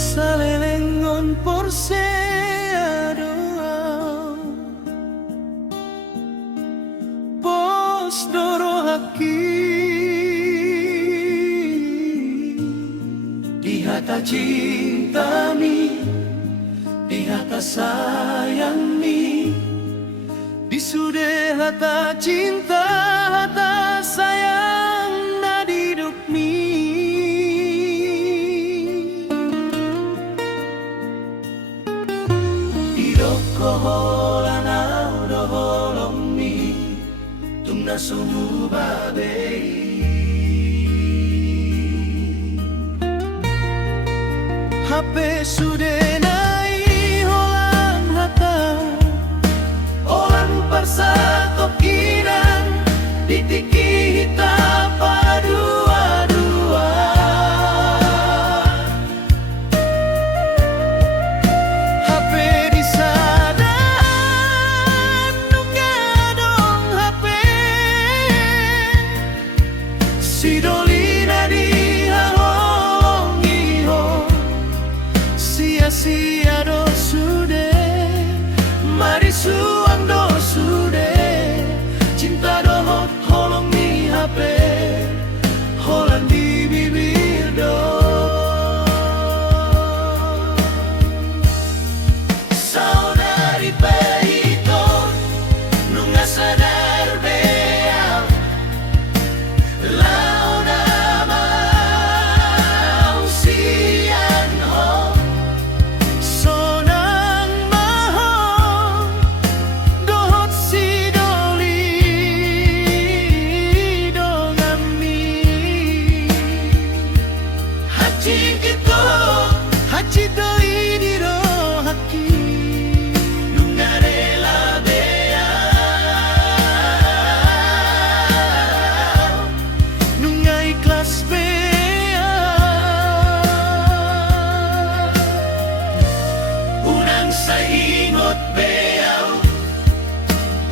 Salelengon por seado pos doro haki di hata cinta mi, di hata sayang mi, di sude hata cinta hata sayang na hidup mi. Kohola na doholong mi tung na sumuba bei hape sude nai holang hata orang persatu kiran ditiki hita padua-dua hape si dolina di halong iho sia-sia do sude mari suang do sude cinta do hot holong mi hape holan di bibir do saudari peito nunga sadar beam sa ingot beaw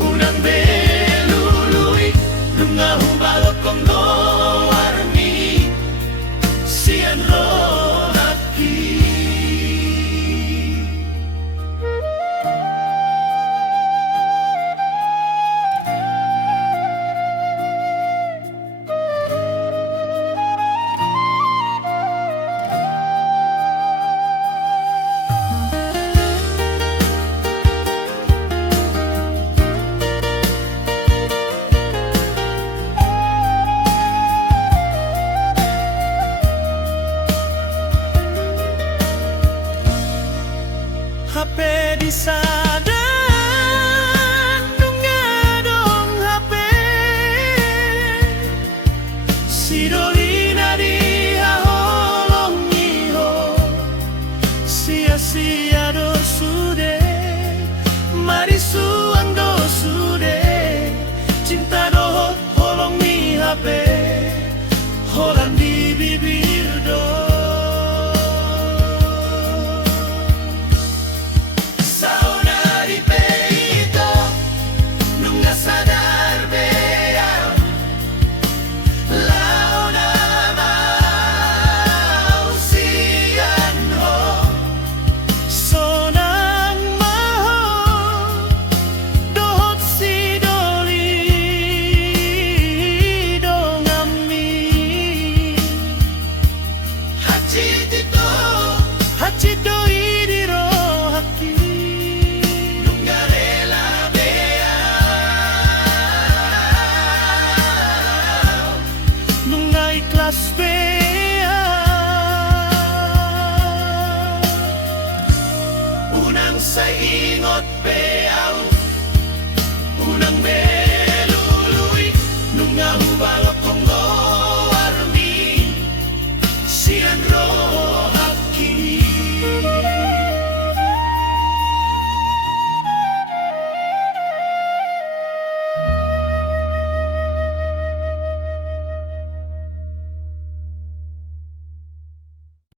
unang beluluy lunga hubalot kong warmi sian rohaki hape di sada nunga dong hape si dolina di halong iho sia-sia do sude mari suang do sude cinta do hot holong mi hape holan di bibir do ikhlas bea unang sa ingot beaw unang bea